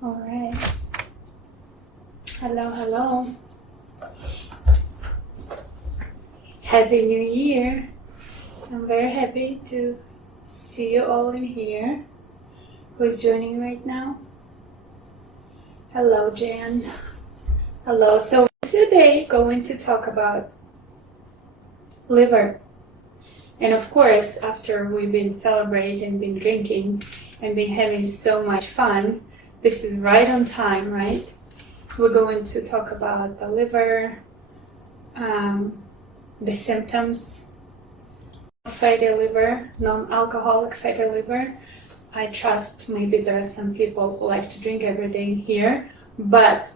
All right. Hello, hello. Happy New Year. I'm very happy to see you all in here. Who's joining right now? Hello, Jan. Hello. So today going to talk about liver. And of course, after we've been celebrating, been drinking, and been having so much fun, this is right on time, right? We're going to talk about the liver, the symptoms of fatty liver, non-alcoholic fatty liver. I trust maybe there are some people who like to drink every day here, but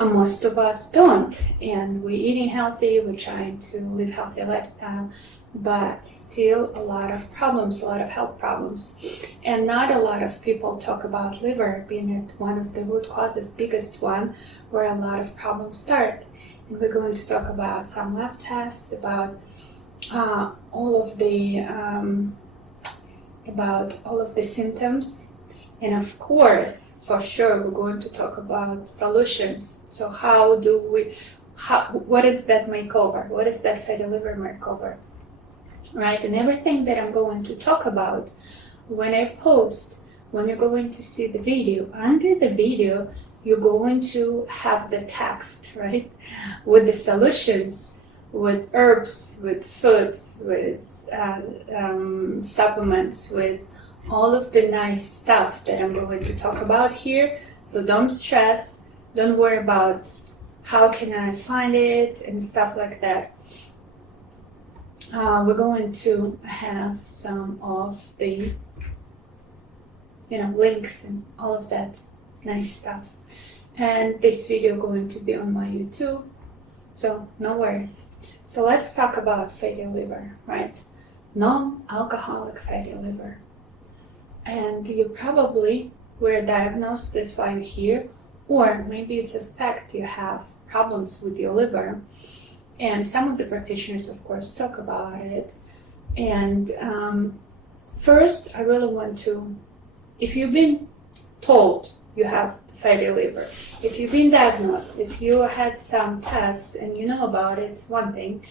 most of us don't. And we're eating healthy, we're trying to live a healthy lifestyle, but still a lot of problems, a lot of health problems. And not a lot of people talk about liver being one of the root causes, biggest one, where a lot of problems start. And we're going to talk about some lab tests, about all of the symptoms, and of course, for sure, we're going to talk about solutions. So what is that makeover? What is that fatty liver makeover? Right, and everything that I'm going to talk about when I post, when you're going to see the video, under the video, you're going to have the text, right, with the solutions, with herbs, with foods, with supplements, with all of the nice stuff that I'm going to talk about here. So don't stress, don't worry about how can I find it and stuff like that. We're going to have some of the links and all of that nice stuff. And this video going to be on my YouTube, so no worries. So let's talk about fatty liver, right? Non-alcoholic fatty liver. And you probably were diagnosed, that's why you're here, or maybe you suspect you have problems with your liver. And some of the practitioners, of course, talk about it. And first, I really want to, if you've been told you have fatty liver, if you've been diagnosed, if you had some tests and you know about it, it's one thing.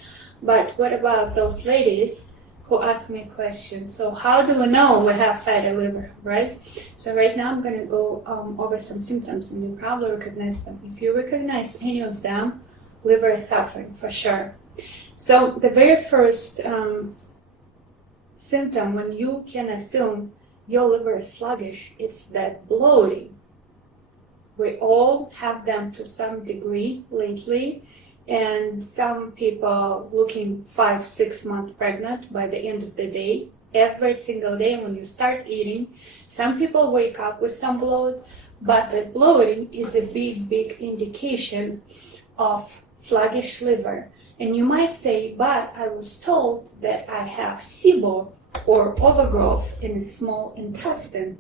But what about those ladies who ask me questions? So how do we know we have fatty liver, right? So right now I'm going to go over some symptoms, and you probably recognize them. If you recognize any of them, liver is suffering for sure. So the very first symptom, when you can assume your liver is sluggish, it's that bloating. We all have them to some degree lately, and some people looking 5-6 months pregnant by the end of the day, every single day when you start eating. Some people wake up with some bloat, but the bloating is a big indication of sluggish liver. And you might say, but I was told that I have SIBO, or overgrowth in the small intestine,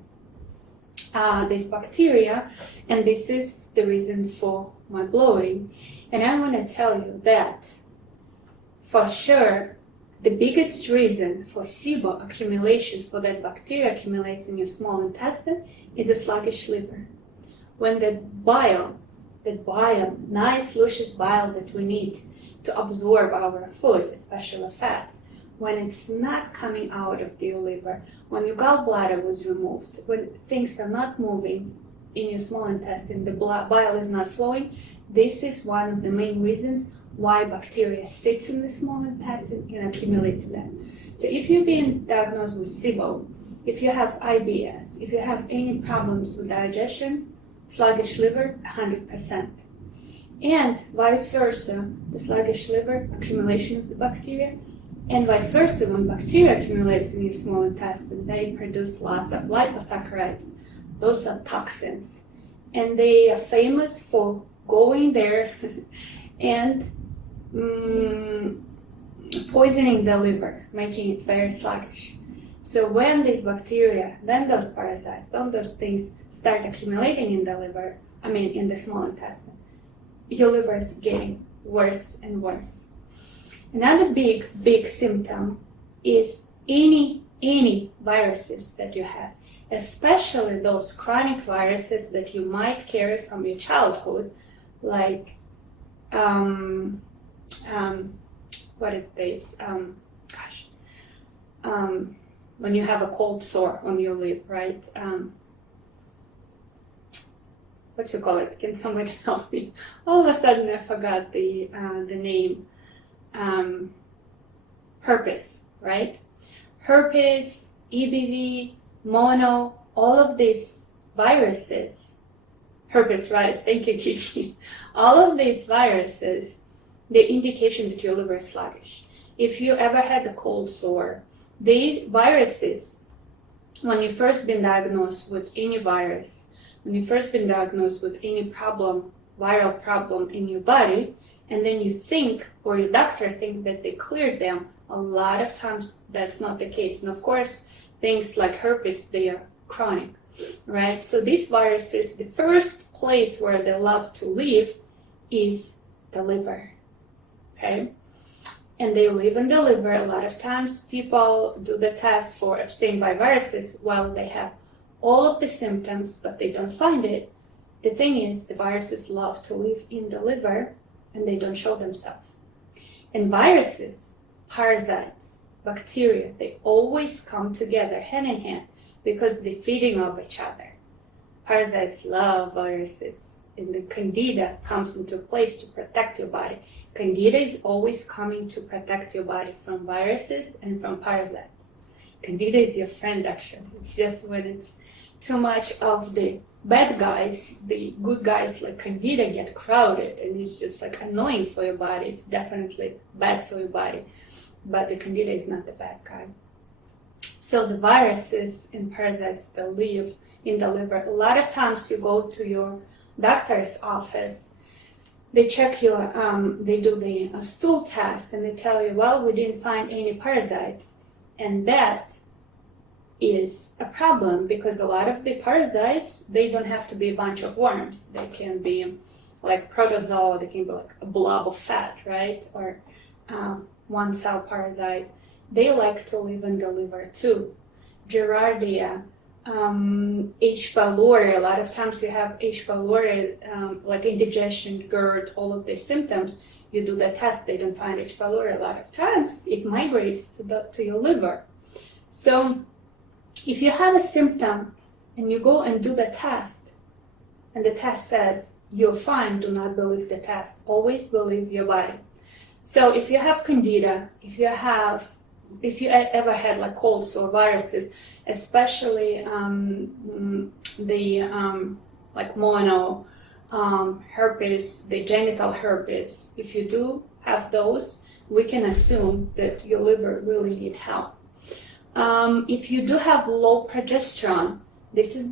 this bacteria, and this is the reason for my bloating. And I want to tell you that for sure the biggest reason for SIBO accumulation, for that bacteria accumulates in your small intestine, is a sluggish liver. When that bile, nice luscious bile that we need to absorb our food, especially fats, when it's not coming out of your liver, when your gallbladder was removed, when things are not moving in your small intestine, the bile is not flowing, this is one of the main reasons why bacteria sits in the small intestine and accumulates there. So if you've been diagnosed with SIBO, if you have IBS, if you have any problems with digestion, sluggish liver, 100%. And vice versa, the sluggish liver, accumulation of the bacteria, and vice versa, when bacteria accumulates in your small intestine, they produce lots of liposaccharides. Those are toxins, and they are famous for going there and poisoning the liver, making it very sluggish. So when these bacteria, then those parasites, then those things start accumulating in the liver, in the small intestine, your liver is getting worse and worse. Another big symptom is any viruses that you have, especially those chronic viruses that you might carry from your childhood, like what is this? When you have a cold sore on your lip, right? What you call it? Can somebody help me? All of a sudden, I forgot the name. Herpes, right? Herpes, EBV, mono, all of these viruses. Herpes, right? Thank you, Kiki. All of these viruses, the indication that your liver is sluggish. If you ever had a cold sore, the viruses, when you first been diagnosed with any virus, when you first been diagnosed with any problem, viral problem in your body, and then you think, or your doctor think that they cleared them, a lot of times that's not the case. And of course, things like herpes, they are chronic, right? So these viruses, the first place where they love to live is the liver, okay? And they live in the liver. A lot of times people do the test for Epstein-Barr viruses while they have all of the symptoms, but they don't find it. The thing is, the viruses love to live in the liver and they don't show themselves. And viruses, parasites, bacteria, they always come together hand in hand because they're feeding off each other. Parasites love viruses, and the candida comes into place to protect your body. Candida is always coming to protect your body from viruses and from parasites. Candida is your friend, actually. It's just when it's too much of the bad guys, the good guys like Candida get crowded, and it's just like annoying for your body. It's definitely bad for your body, but the Candida is not the bad guy. So the viruses and parasites that live in the liver, a lot of times you go to your doctor's office, they check your, they do the stool test, and they tell you, well, we didn't find any parasites. And that is a problem because a lot of the parasites, they don't have to be a bunch of worms. They can be like protozoa, they can be like a blob of fat, right? Or one cell parasite. They like to live in the liver too. Giardia, H. pylori, a lot of times you have H. pylori, like indigestion, GERD, all of these symptoms. You do the test, they don't find H. pylori. A lot of times it migrates to your liver. So if you have a symptom and you go and do the test, and the test says you're fine, do not believe the test. Always believe your body. So if you have candida, if you ever had like colds or viruses, especially like mono, herpes, the genital herpes, if you do have those, we can assume that your liver really needs help. If you do have low progesterone, this is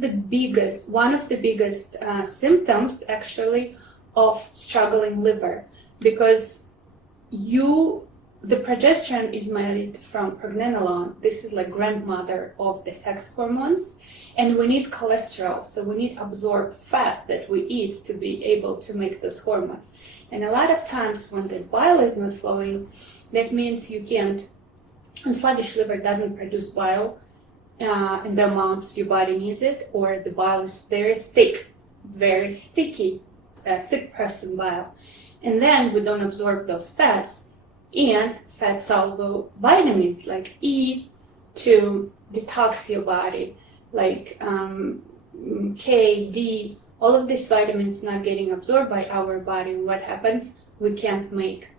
one of the biggest symptoms actually of struggling liver, because the progesterone is made from pregnenolone. This is like grandmother of the sex hormones, and we need cholesterol, so we need absorbed fat that we eat to be able to make those hormones. And a lot of times when the bile is not flowing, that means you can't, and sluggish liver doesn't produce bile in the amounts your body needs it, or the bile is very thick, very sticky, sick person bile. And then we don't absorb those fats and fat-soluble vitamins like E to detox your body, like K, D, all of these vitamins not getting absorbed by our body. And what happens? We can't make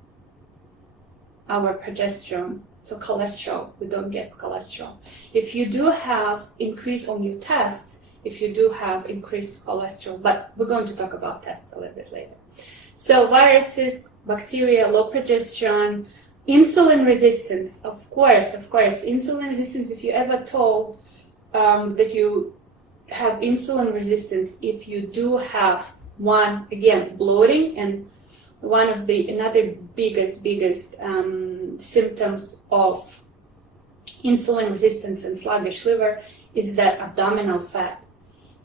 our progesterone. So cholesterol, we don't get cholesterol. If you do have increase on your tests, if you do have increased cholesterol, but we're going to talk about tests a little bit later. So viruses, bacteria, low progesterone, insulin resistance, of course, insulin resistance. If you ever told that you have insulin resistance, if you do have one, again, bloating, and one of the another biggest symptoms of insulin resistance and sluggish liver is that abdominal fat.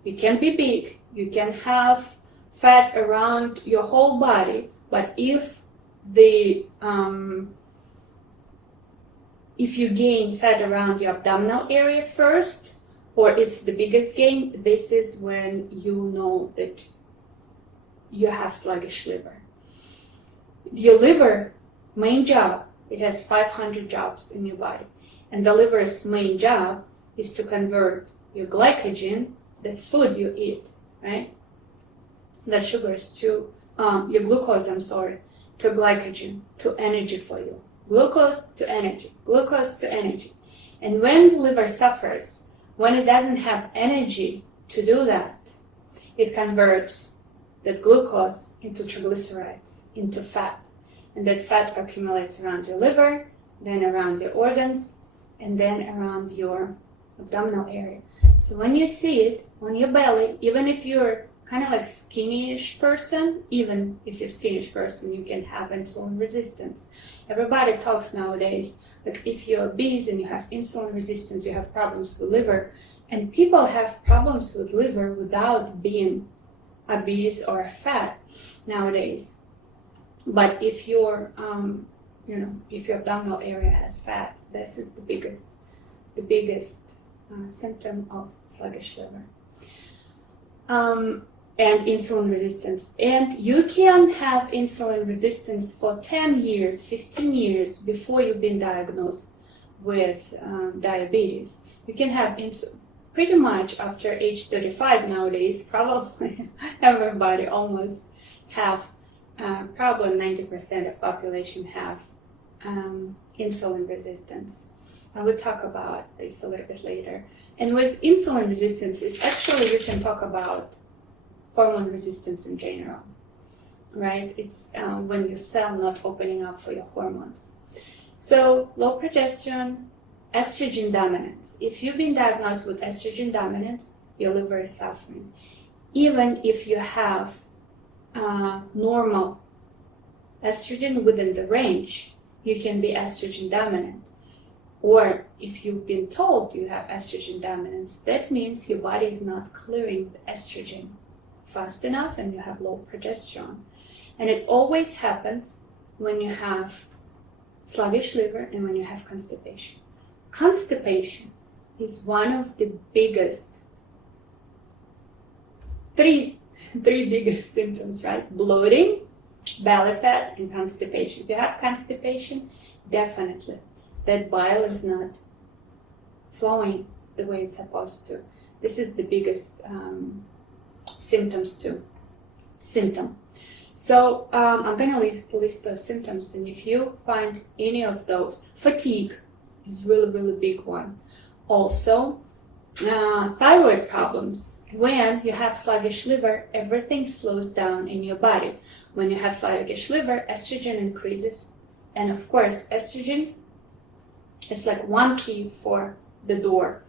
You can be big, you can have fat around your whole body, but if you gain fat around your abdominal area first, or it's the biggest gain, this is when you know that you have sluggish liver. Your liver main job, it has 500 jobs in your body, and the liver's main job is to convert your glycogen, the food you eat, right? The sugars to your glucose, to glycogen, to energy for you. Glucose to energy, glucose to energy. And when liver suffers, when it doesn't have energy to do that, it converts that glucose into triglycerides, into fat. And that fat accumulates around your liver, then around your organs, and then around your abdominal area. So when you see it on your belly, even if you're kind of like skinny-ish person, even if you're skinny-ish person, you can have insulin resistance. Everybody talks nowadays, like if you're obese and you have insulin resistance, you have problems with liver. And people have problems with liver without being obese or fat nowadays. But if your, if your abdominal area has fat, this is the biggest symptom of sluggish liver. And insulin resistance. And you can have insulin resistance for 10 years, 15 years before you've been diagnosed with diabetes. You can have pretty much after age 35 nowadays, probably everybody almost have, probably 90% of population have insulin resistance. I will talk about this a little bit later. And with insulin resistance, it's actually, you can talk about hormone resistance in general, right? It's when your cell not opening up for your hormones. So low progesterone, estrogen dominance. If you've been diagnosed with estrogen dominance, your liver is suffering. Even if you have normal estrogen within the range, you can be estrogen dominant. Or if you've been told you have estrogen dominance, that means your body is not clearing the estrogen fast enough and you have low progesterone. And it always happens when you have sluggish liver and when you have constipation. Constipation is one of the biggest, three biggest symptoms, right? Bloating, belly fat, and constipation. If you have constipation, definitely that bile is not flowing the way it's supposed to. This is the biggest symptom. So I'm going to list those symptoms, and if you find any of those, fatigue is really big one. Also, thyroid problems. When you have sluggish liver, everything slows down in your body. When you have sluggish liver, estrogen increases, and of course, estrogen is like one key for the door.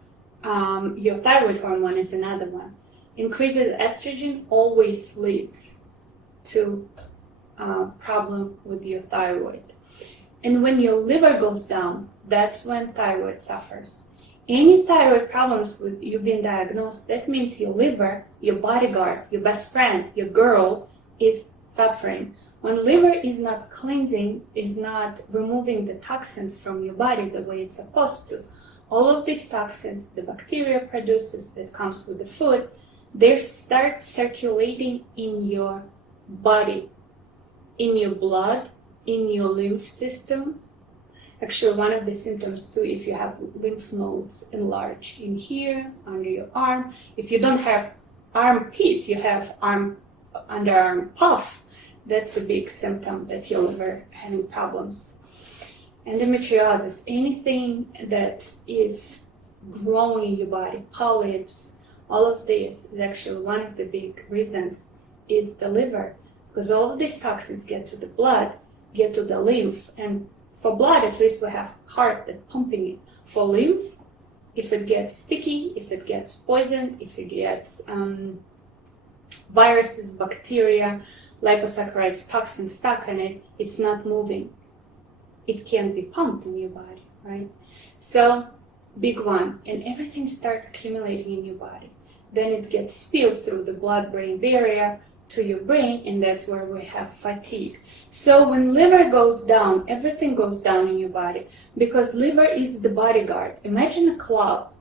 Your thyroid hormone is another one. Increases estrogen always leads to problem with your thyroid. And when your liver goes down, that's when thyroid suffers. Any thyroid problems with you being diagnosed, that means your liver, your bodyguard, your best friend, your girl is suffering. When liver is not cleansing, is not removing the toxins from your body the way it's supposed to, all of these toxins, the bacteria produces that comes with the food, they start circulating in your body, in your blood, in your lymph system. Actually, one of the symptoms too, if you have lymph nodes enlarged in here, under your arm. If you don't have armpit, you have underarm puff, that's a big symptom that your liver having problems. Endometriosis, anything that is growing in your body, polyps, all of this is actually one of the big reasons is the liver, because all of these toxins get to the blood, get to the lymph, and for blood at least we have heart that pumping it. For lymph, if it gets sticky, if it gets poisoned, if it gets viruses, bacteria, liposaccharides, toxins stuck in it, it's not moving. It can't be pumped in your body, right? So, big one, and everything starts accumulating in your body. Then it gets spilled through the blood-brain barrier to your brain, and that's where we have fatigue. So when liver goes down, everything goes down in your body, because liver is the bodyguard. Imagine a club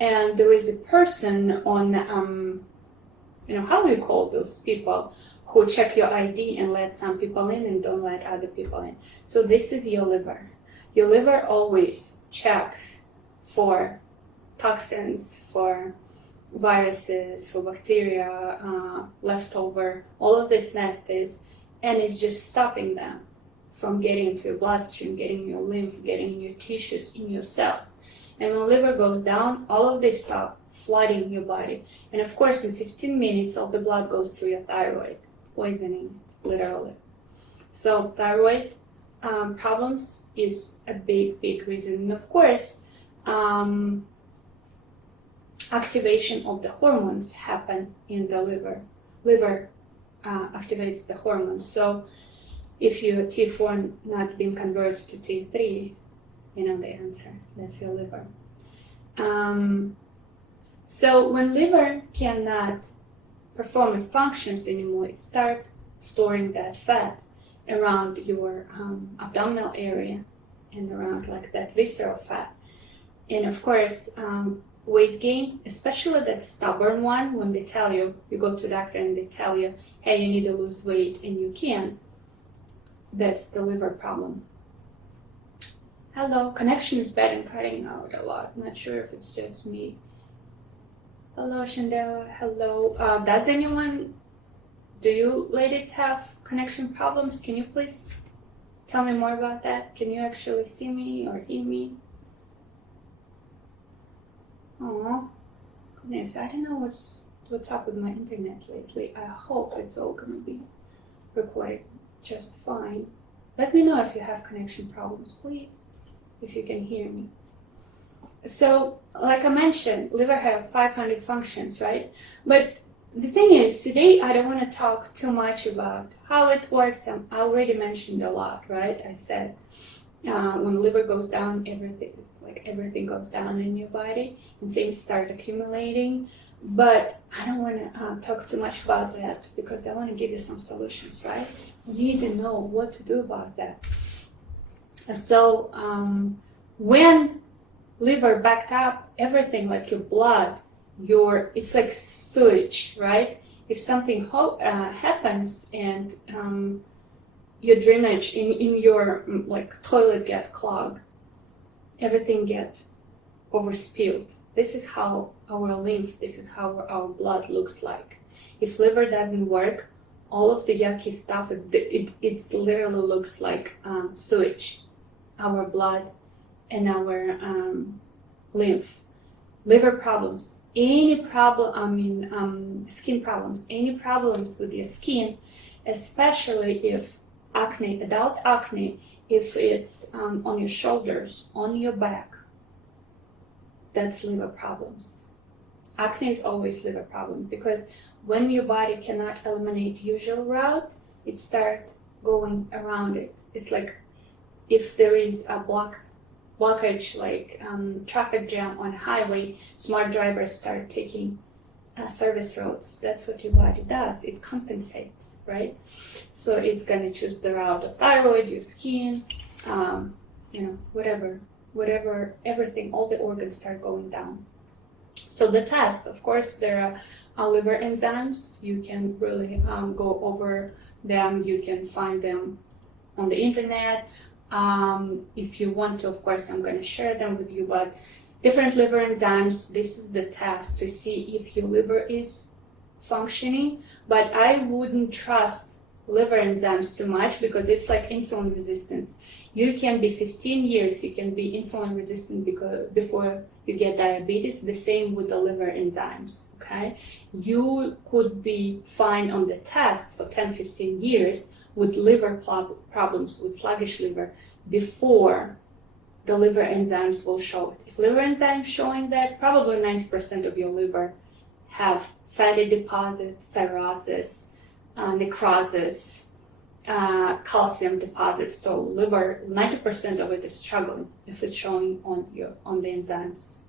and there is a person on, how do you call those people who check your ID and let some people in and don't let other people in? So this is your liver. Your liver always checks for toxins, for viruses, for bacteria, leftover, all of these nasties, and it's just stopping them from getting into your bloodstream, getting in your lymph, getting in your tissues, in your cells. And when liver goes down, all of this stop flooding your body. And of course, in 15 minutes, all the blood goes through your thyroid, poisoning, literally. So thyroid problems is a big, big reason. And of course, activation of the hormones happen in the liver. Liver activates the hormones. So if your T4 not being converted to T3, you know the answer. That's your liver. So when liver cannot perform its functions anymore, it starts storing that fat around your abdominal area and around like that visceral fat. And of course, weight gain, especially that stubborn one, when they tell you, you go to the doctor and they tell you, hey, you need to lose weight and you can, that's the liver problem. Hello, connection is bad and cutting out a lot. Not sure if it's just me. Hello, Chandela. Hello. Do you ladies have connection problems? Can you please tell me more about that? Can you actually see me or hear me? Oh, goodness, I don't know what's up with my internet lately. I hope it's all gonna be recorded just fine. Let me know if you have connection problems, please, if you can hear me. So, like I mentioned, liver have 500 functions, right? But the thing is, today I don't want to talk too much about how it works. I already mentioned a lot, right? I said when liver goes down, everything goes down in your body and things start accumulating. But I don't want to talk too much about that because I want to give you some solutions, right? You need to know what to do about that. So when liver backed up, everything like your blood, it's like sewage, right? If something happens and your drainage in your like toilet get clogged, everything get overspilled. This is how our lymph, this is how our blood looks like. If liver doesn't work, all of the yucky stuff, it literally looks like sewage, our blood and our lymph. Liver problems, any problem, skin problems, any problems with your skin, especially if acne, adult acne, if it's on your shoulders, on your back, that's liver problems. Acne is always liver problem because when your body cannot eliminate usual route, it starts going around it. It's like if there is a blockage, like traffic jam on highway, smart drivers start taking service roads. That's what your body does. It compensates, right? So it's going to choose the route of thyroid, your skin, whatever, everything, all the organs start going down. So the tests, of course, there are liver enzymes. You can really go over them. You can find them on the internet. If you want to, of course, I'm going to share them with you, but different liver enzymes, this is the test to see if your liver is functioning, but I wouldn't trust liver enzymes too much because it's like insulin resistance. You can be 15 years, you can be insulin resistant before you get diabetes, the same with the liver enzymes, okay? You could be fine on the test for 10-15 years with liver problems, with sluggish liver, before the liver enzymes will show it. If liver enzymes showing that, probably 90% of your liver have fatty deposits, cirrhosis, necrosis, calcium deposits. So liver, 90% of it is struggling if it's showing on the enzymes.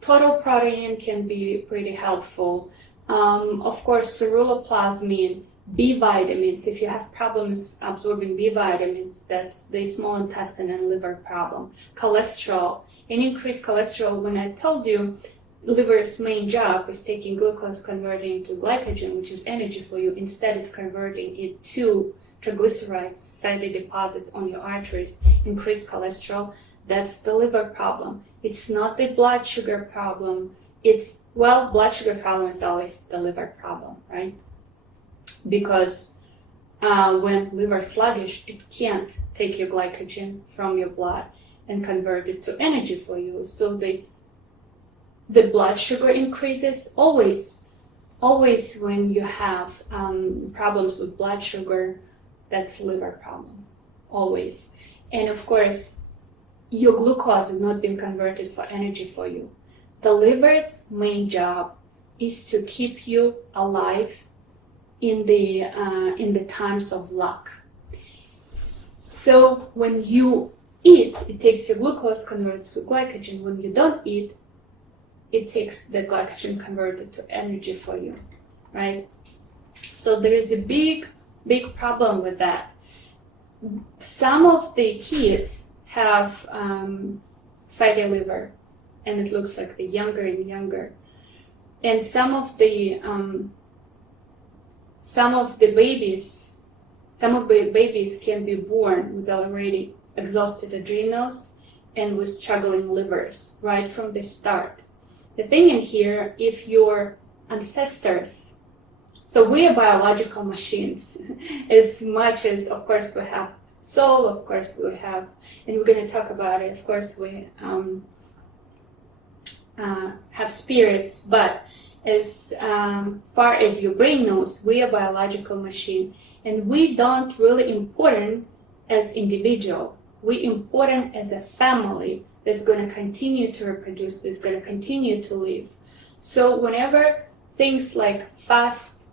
Total protein can be pretty helpful. Of course, ceruloplasmin, B vitamins, if you have problems absorbing B vitamins, that's the small intestine and liver problem. Cholesterol, an increased cholesterol, when I told you liver's main job is taking glucose, converting it to glycogen, which is energy for you. Instead, it's converting it to triglycerides, fatty deposits on your arteries, increased cholesterol. That's the liver problem. It's not the blood sugar problem. Blood sugar problem is always the liver problem, right? Because when liver is sluggish, it can't take your glycogen from your blood and convert it to energy for you. So the blood sugar increases always when you have problems with blood sugar. That's liver problem, always. And of course, your glucose has not been converted for energy for you. The liver's main job is to keep you alive in the times of luck. So when you eat, it takes your glucose converted to glycogen. When you don't eat, it takes the glycogen converted to energy for you, right? So there is a big problem with that. Some of the kids have fatty liver, and it looks like they're younger and younger. And some of the babies can be born with already exhausted adrenals and with struggling livers right from the start. The thing in here, if your ancestors, so we are biological machines, as much as, of course, we have soul, of course we have, and we're going to talk about it, of course we have spirits, but as far as your brain knows, we are a biological machine, and we don't really important as individual. We important as a family that's going to continue to reproduce, that's going to continue to live. So whenever things like fast,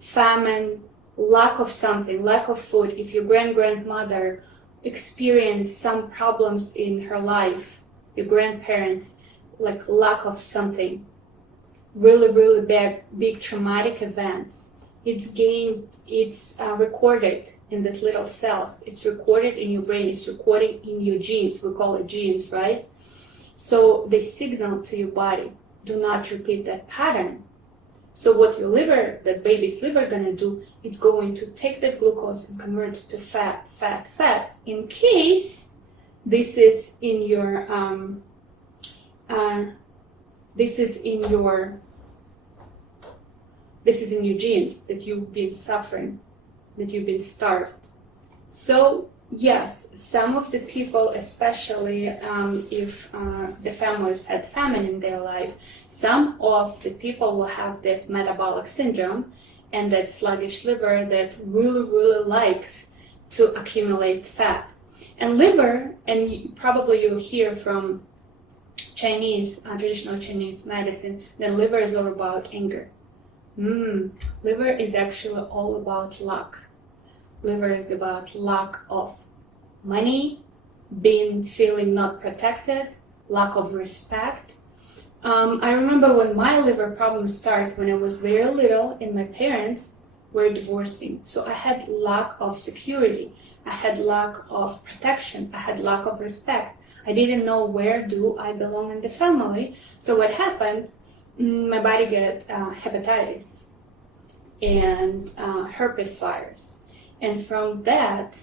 famine, lack of something, lack of food, if your grandmother experienced some problems in her life, your grandparents, like lack of something, really big traumatic events, it's recorded in the little cells. It's recorded in your brain. It's recorded in your genes. We call it genes, right? So they signal to your body, do not repeat that pattern. So what your liver, that baby's liver, gonna do, it's going to take that glucose and convert it to fat, in case this is in your genes, that you've been suffering, that you've been starved. So yes, some of the people, especially if the families had famine in their life, some of the people will have that metabolic syndrome and that sluggish liver that really likes to accumulate fat. And liver, and probably you'll hear from Chinese, traditional Chinese medicine, that liver is all about anger. Liver is actually all about luck. Liver is about lack of money, feeling not protected, lack of respect. I remember when my liver problems started when I was very little and my parents were divorcing. So I had lack of security. I had lack of protection. I had lack of respect. I didn't know where do I belong in the family. So what happened, my body got hepatitis and herpes virus. And from that,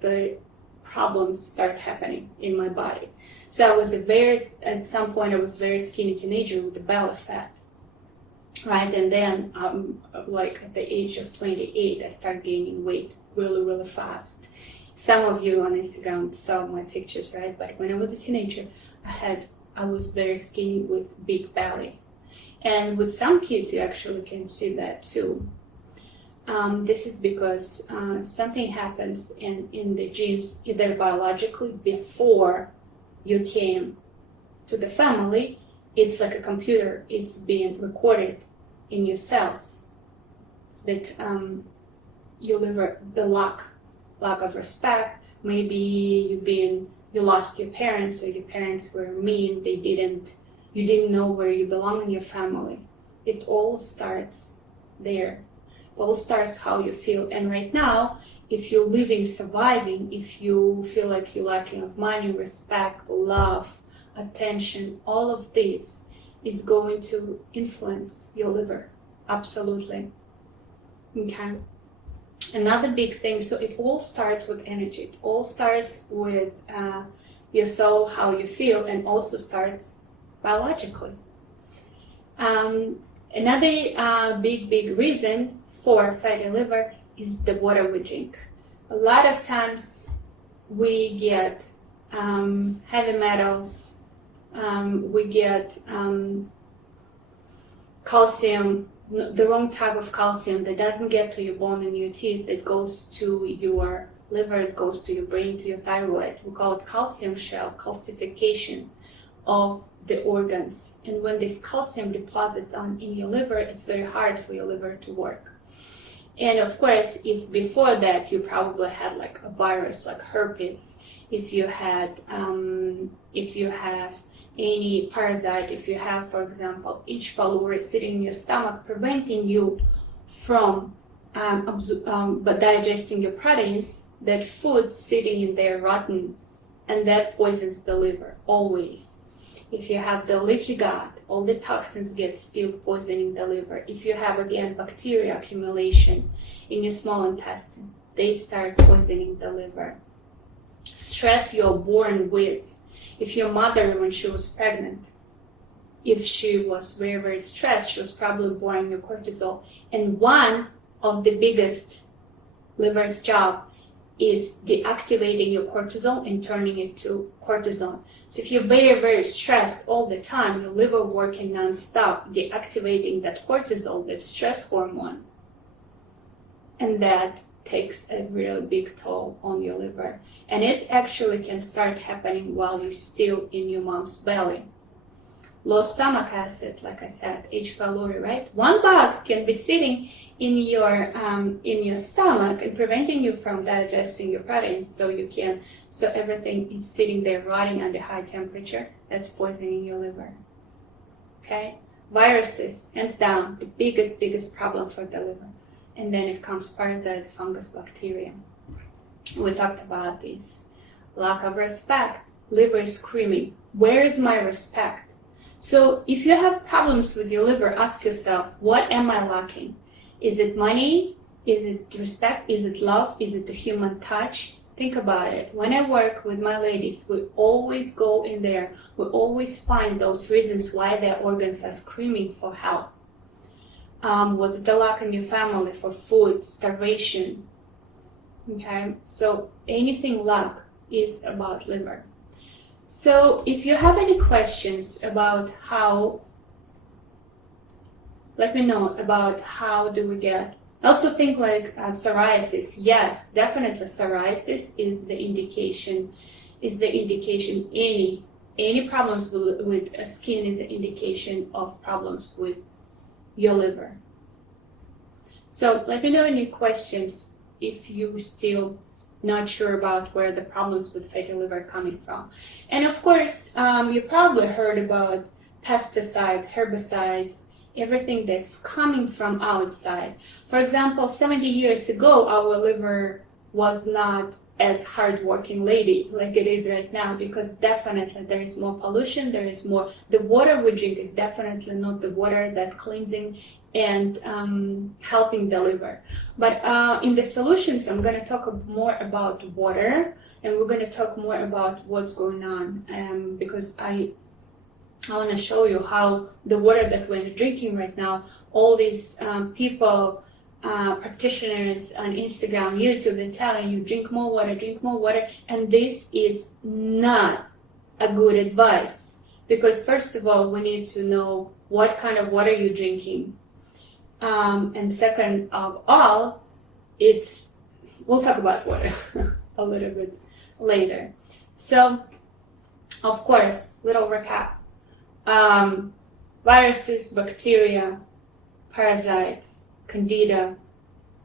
the problems start happening in my body. So I was at some point I was a very skinny teenager with a belly fat, right? And then like at the age of 28, I started gaining weight really fast. Some of you on Instagram saw my pictures, right? But when I was a teenager, I was very skinny with big belly. And with some kids, you actually can see that too. This is because something happens in the genes, either biologically before you came to the family. It's like a computer. It's being recorded in your cells that your liver, the lack of respect. Maybe you lost your parents, or your parents were mean. You didn't know where you belong in your family. It all starts there. All starts how you feel. And right now, if you're living, surviving, if you feel like you're lacking of money, respect, love, attention, all of this is going to influence your liver. Absolutely. Okay. Another big thing, so it all starts with energy. It all starts with your soul, how you feel, and also starts biologically. Another big reason for fatty liver is the water we drink. A lot of times we get heavy metals, we get calcium, the wrong type of calcium that doesn't get to your bone and your teeth, that goes to your liver, it goes to your brain, to your thyroid. We call it calcium shell, calcification of the organs. And when this calcium deposits in your liver, it's very hard for your liver to work. And of course, if before that you probably had like a virus like herpes, if you have any parasite, if you have, for example, H. pylori sitting in your stomach, preventing you from digesting your proteins, that food sitting in there rotten, and that poisons the liver always. If you have the leaky gut, all the toxins get spilled, poisoning the liver. If you have, again, bacteria accumulation in your small intestine, they start poisoning the liver. Stress you're born with. If your mother, when she was pregnant, if she was very stressed, she was probably born with cortisol. And one of the biggest liver's job is deactivating your cortisol and turning it to cortisone. So if you're very stressed all the time, your liver working non-stop, deactivating that cortisol, that stress hormone, and that takes a really big toll on your liver. And it actually can start happening while you're still in your mom's belly. Low stomach acid, like I said, H. pylori, right? One bug can be sitting in your stomach and preventing you from digesting your proteins, so everything is sitting there rotting under high temperature. That's poisoning your liver. Okay? Viruses, hands down, the biggest problem for the liver. And then it comes parasites, fungus, bacteria. We talked about this. Lack of respect. Liver is screaming, where is my respect? So if you have problems with your liver, ask yourself, what am I lacking? Is it money? Is it respect? Is it love? Is it the human touch? Think about it. When I work with my ladies, we always go in there. We always find those reasons why their organs are screaming for help. Was it a lack in your family for food, starvation? Okay, so anything lack is about liver. So if you have any questions about let me know about how do we get. Also think like psoriasis. Yes, definitely psoriasis is the indication. Any problems with skin is an indication of problems with your liver. So let me know any questions if you still not sure about where the problems with fatty liver are coming from. And of course, you probably heard about pesticides, herbicides, everything that's coming from outside. For example, 70 years ago, our liver was not as hardworking lady like it is right now, because definitely there is more pollution, there is more, the water we drink is definitely not the water that cleansing and helping the liver. But in the solutions, I'm going to talk more about water, and we're going to talk more about what's going on, because I want to show you how the water that we're drinking right now, all these people, practitioners on Instagram, YouTube, they're telling you drink more water, and this is not a good advice, because first of all, we need to know what kind of water you're drinking, and second of all, we'll talk about water a little bit later. So, of course, little recap. Viruses, bacteria, parasites, candida,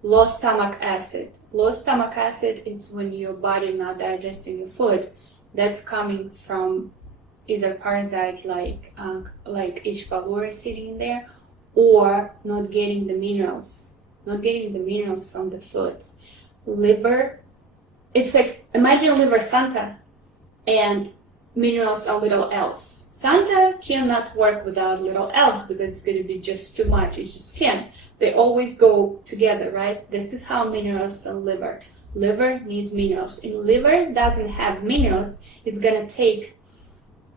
low stomach acid. Low stomach acid is when your body not digesting your foods. That's coming from either parasite like H. pylori sitting in there, or not getting the minerals from the foods. Liver, it's like, imagine liver Santa, and minerals are little elves. Santa cannot work without little elves because it's going to be just too much. It just can't. They always go together, right? This is how minerals and liver. Liver needs minerals. And liver doesn't have minerals. It's going to take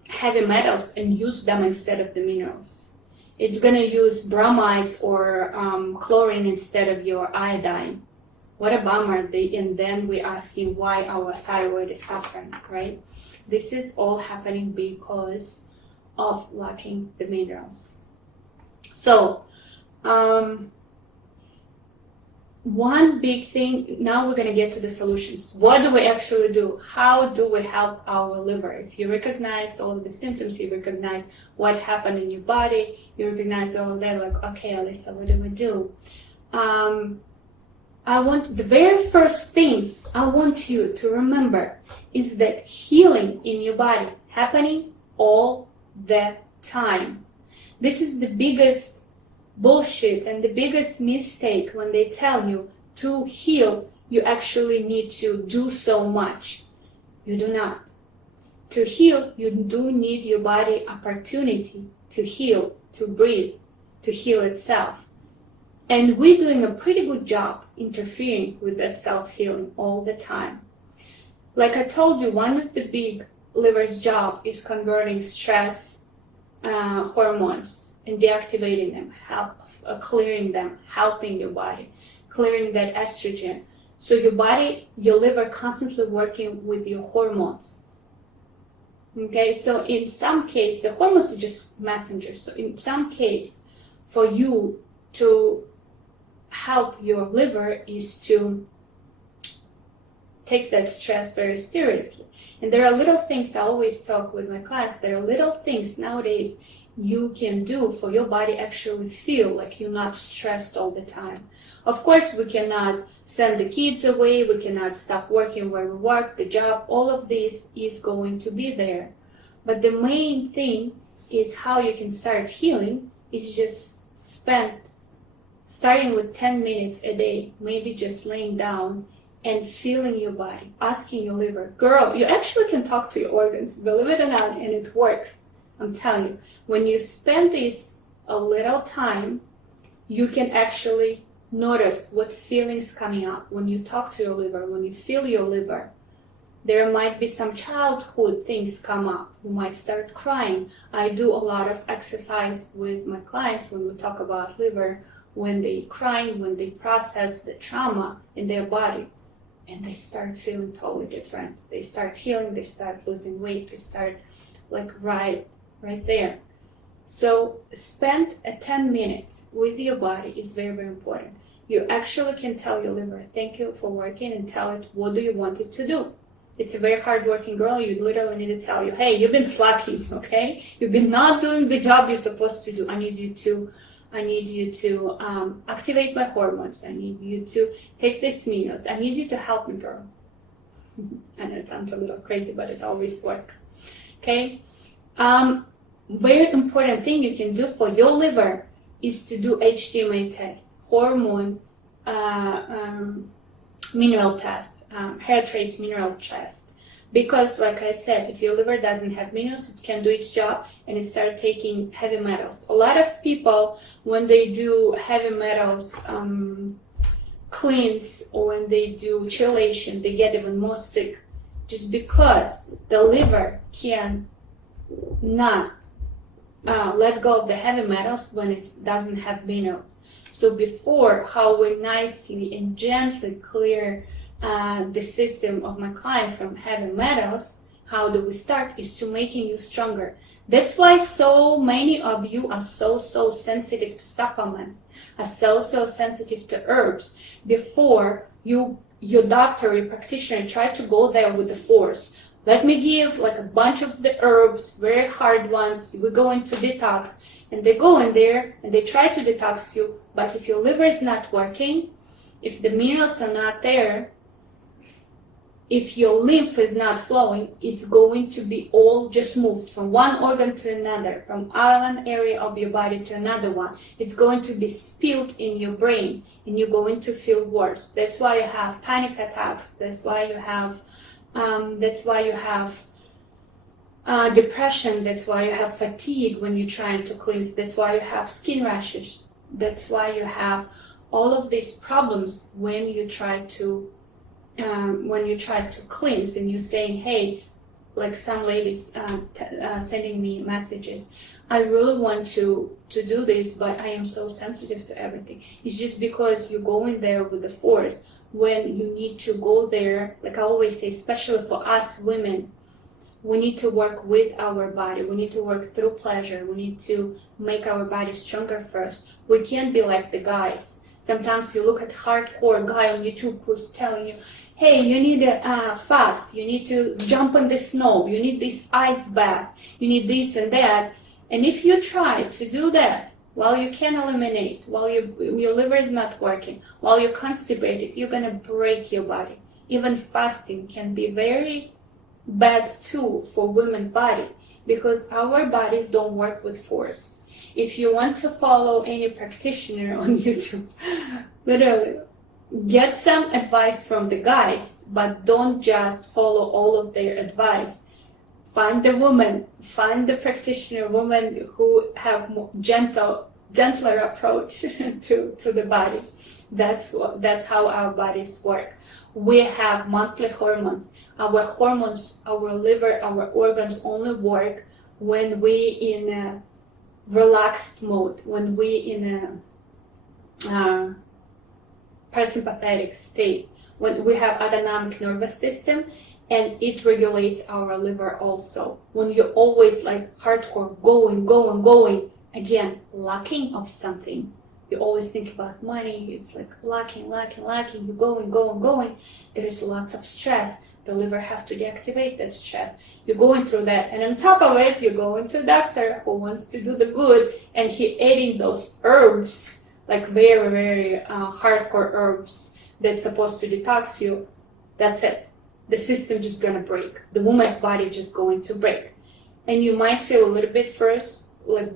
heavy metals and use them instead of the minerals. It's going to use bromides or chlorine instead of your iodine. What a bummer. And then we're asking why our thyroid is suffering, right? This is all happening because of lacking the minerals. So, one big thing, now we're going to get to the solutions. What do we actually do? How do we help our liver? If you recognize all of the symptoms, you recognize what happened in your body, you recognize all of that, like, okay, Alyssa, what do we do? The very first thing I want you to remember is that healing in your body happening all the time. This is the biggest bullshit and the biggest mistake when they tell you to heal, you actually need to do so much. You do not. To heal, you do need your body opportunity to heal, to breathe, to heal itself. And we're doing a pretty good job interfering with that self-healing all the time. Like I told you, one of the big liver's job is converting stress hormones and deactivating them, clearing them, helping your body, clearing that estrogen. So your body, your liver constantly working with your hormones. Okay, so in some case, the hormones are just messengers. So in some case, for you to help your liver is to take that stress very seriously. And there are little things, I always talk with my class, there are little things nowadays you can do for your body actually feel like you're not stressed all the time. Of course, we cannot send the kids away, we cannot stop working where we work, the job, all of this is going to be there. But the main thing is how you can start healing is just starting with 10 minutes a day, maybe just laying down and feeling your body, asking your liver, girl, you actually can talk to your organs, believe it or not, and it works. I'm telling you, when you spend this a little time, you can actually notice what feelings coming up when you talk to your liver, when you feel your liver. There might be some childhood things come up. You might start crying. I do a lot of exercise with my clients when we talk about liver, when they cry, when they process the trauma in their body. And they start feeling totally different. They start healing, they start losing weight, they start like right there. So spend 10 minutes with your body is very, very important. You actually can tell your liver, thank you for working, and tell it, what do you want it to do? It's a very hard-working girl. You literally need to tell you, hey, you've been slacking, okay? You've been not doing the job you're supposed to do. I need you to activate my hormones. I need you to take these minerals. I need you to help me, girl. I know it sounds a little crazy, but it always works. Okay? Very important thing you can do for your liver is to do HTMA test, hormone mineral test, hair trace mineral test. Because, like I said, if your liver doesn't have minerals, it can do its job and it starts taking heavy metals. A lot of people, when they do heavy metals cleanse or when they do chelation, they get even more sick just because the liver can not let go of the heavy metals when it doesn't have minerals. So before, how we nicely and gently clear the system of my clients from heavy metals, how do we start is to making you stronger. That's why so many of you are so sensitive to supplements, are so sensitive to herbs. Before your doctor, your practitioner try to go there with the force. Let me give like a bunch of the herbs, very hard ones, we go into detox, and they go in there and they try to detox you, but if your liver is not working, if the minerals are not there, if your lymph is not flowing, it's going to be all just moved from one organ to another, from one area of your body to another one. It's going to be spilled in your brain and you're going to feel worse. That's why you have panic attacks. That's why you have depression, that's why you have fatigue when you're trying to cleanse, that's why you have skin rashes, that's why you have all of these problems when you try to cleanse, and you're saying, hey, like some ladies sending me messages, I really want to do this, but I am so sensitive to everything. It's just because you're going there with the force when you need to go there. Like I always say, especially for us women, we need to work with our body. We need to work through pleasure. We need to make our body stronger first. We can't be like the guys. Sometimes you look at hardcore guy on YouTube who's telling you, hey, you need a fast, you need to jump in the snow, you need this ice bath, you need this and that. And if you try to do that while you can eliminate, while your liver is not working, while you're constipated, you're going to break your body. Even fasting can be very bad tool for women's body, because our bodies don't work with force. If you want to follow any practitioner on YouTube, literally get some advice from the guys, but don't just follow all of their advice. Find the woman, find the practitioner woman who have more gentler approach to the body. That's how our bodies work. We have monthly hormones. Our hormones, our liver, our organs only work when we in a relaxed mode, when we in a parasympathetic state, when we have autonomic nervous system, and it regulates our liver also. When you're always like hardcore going, again, lacking of something, you always think about money, it's like lacking, you're going, there is lots of stress. The liver have to deactivate that stress. You're going through that, and on top of it, you're going to a doctor who wants to do the good, and he adding those herbs, like very, very hardcore herbs that's supposed to detox you. That's it. The system just gonna break. The woman's body just going to break, and you might feel a little bit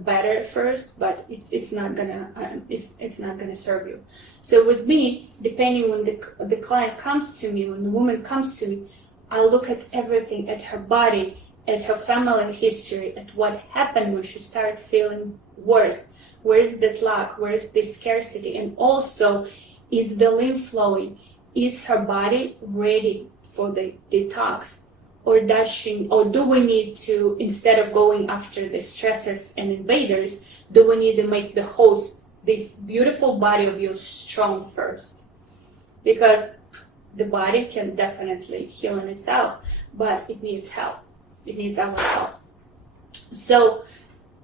better at first, but it's not gonna serve you. So with me, depending when the client comes to me, when the woman comes to me, I look at everything, at her body, at her family history, at what happened when she started feeling worse. Where is that lack? Where is this scarcity? And also, is the lymph flowing? Is her body ready for the detox? Or do we need to, instead of going after the stressors and invaders, do we need to make the host, this beautiful body of yours, strong first? Because the body can definitely heal in itself, but it needs help. It needs our help. So,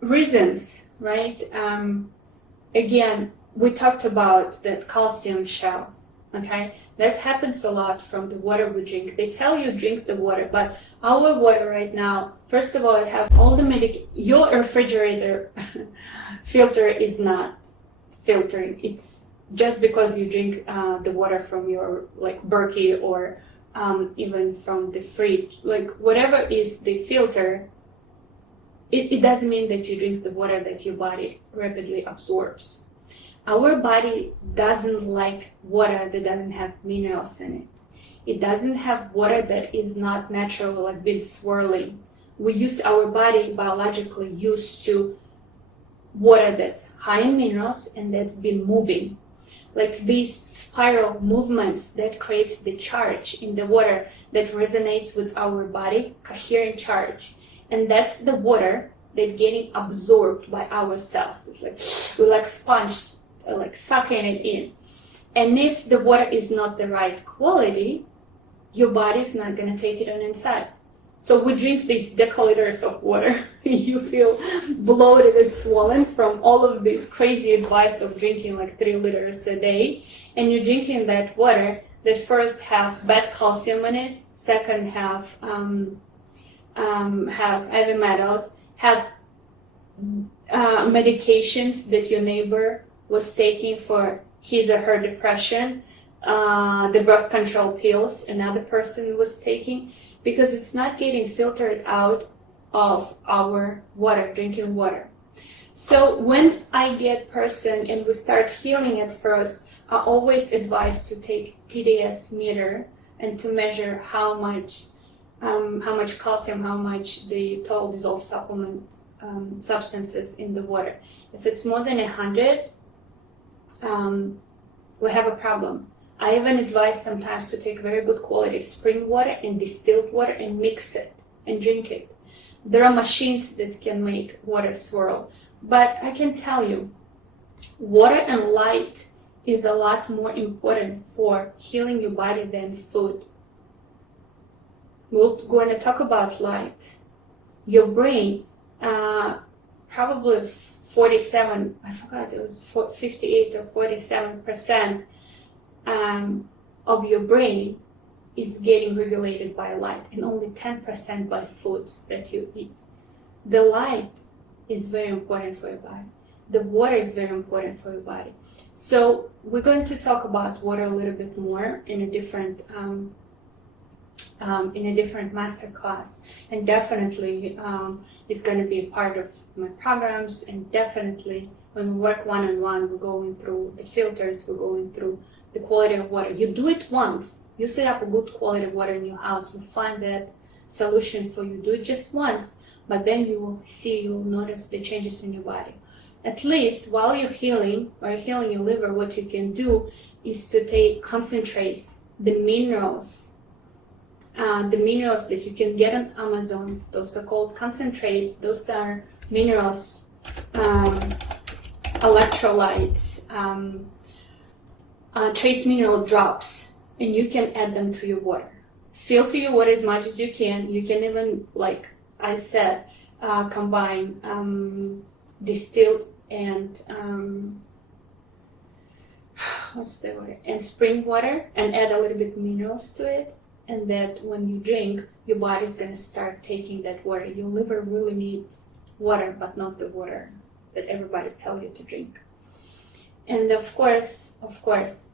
reasons, right? Again, we talked about that calcium shell. Okay, that happens a lot from the water we drink. They tell you drink the water, but our water right now, first of all, it have all the your refrigerator filter is not filtering. It's just because you drink the water from your like Berkey or even from the fridge, like whatever is the filter, it doesn't mean that you drink the water that your body rapidly absorbs. Our body doesn't like water that doesn't have minerals in it. It doesn't have water that is not natural, like been swirling. Our body biologically used to water that's high in minerals and that's been moving. Like these spiral movements that creates the charge in the water that resonates with our body, coherent charge. And that's the water that getting absorbed by our cells. It's like we're like sponge, like sucking it in. And if the water is not the right quality, your body is not going to take it on inside. So we drink these decaliters of water. You feel bloated and swollen from all of this crazy advice of drinking like 3 liters a day. And you're drinking that water that first have bad calcium in it, second have heavy metals, have medications that your neighbor was taking for his or her depression, the birth control pills another person was taking, because it's not getting filtered out of our water, drinking water. So when I get person and we start healing at first, I always advise to take TDS meter and to measure how much how much calcium, how much the total dissolved supplement substances in the water. If it's more than 100, we have a problem. I even advise sometimes to take very good quality spring water and distilled water and mix it and drink it. There are machines that can make water swirl, but I can tell you, water and light is a lot more important for healing your body than food. We're going to talk about light. Your brain, probably 47, I forgot, it was 58 or 47% of your brain is getting regulated by light, and only 10% by foods that you eat. The light is very important for your body. The water is very important for your body. So we're going to talk about water a little bit more in a different masterclass, and definitely it's going to be a part of my programs, and definitely when we work one-on-one, we're going through the filters, we're going through the quality of water. You do it once, you set up a good quality of water in your house, you find that solution for you. Do it just once, but then you will see, you will notice the changes in your body. At least while you're healing or healing your liver, what you can do is to take concentrates, the minerals that you can get on Amazon. Those are called concentrates. Those are minerals, electrolytes, trace mineral drops, and you can add them to your water. Filter your water as much as you can. You can even, like I said, combine distilled and and spring water, and add a little bit minerals to it, and that when you drink, your body's going to start taking that water. Your liver really needs water, but not the water that everybody's telling you to drink. And of course,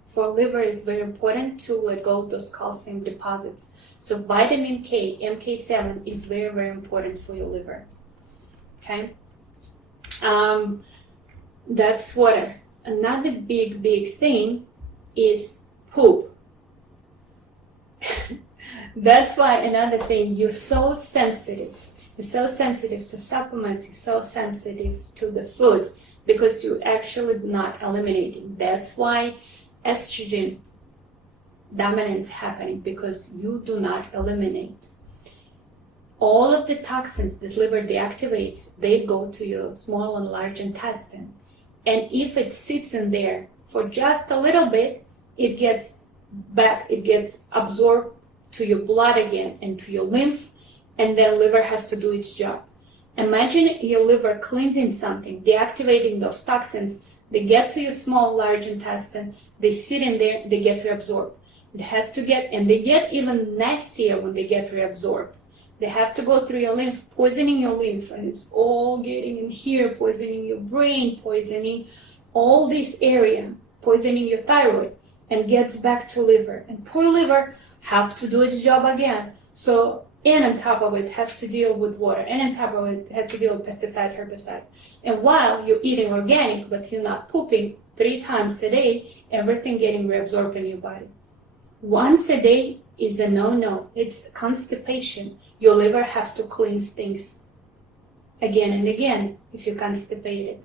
for liver it's very important to let go of those calcium deposits. So vitamin K, MK7, is very, very important for your liver. Okay? That's water. Another big thing is poop. That's why another thing, you're so sensitive. You're so sensitive to supplements, you're so sensitive to the foods, because you're actually not eliminating. That's why estrogen dominance is happening, because you do not eliminate. All of the toxins that liver deactivates, they go to your small and large intestine. And if it sits in there for just a little bit, it gets back, it gets absorbed to your blood again and to your lymph, and then liver has to do its job. Imagine your liver cleansing something, deactivating those toxins. They get to your small, large intestine, they sit in there, they get reabsorbed. It has to get, and they get even nastier when they get reabsorbed. They have to go through your lymph, poisoning your lymph, and it's all getting in here, poisoning your brain, poisoning all this area, poisoning your thyroid, and gets back to liver. And poor liver has to do its job again. So, and on top of it, has to deal with water, and on top of it, has to deal with pesticide, herbicide. And while you're eating organic, but you're not pooping 3 times a day, everything getting reabsorbed in your body. Once a day is a no-no. It's constipation. Your liver has to cleanse things again and again if you're constipated.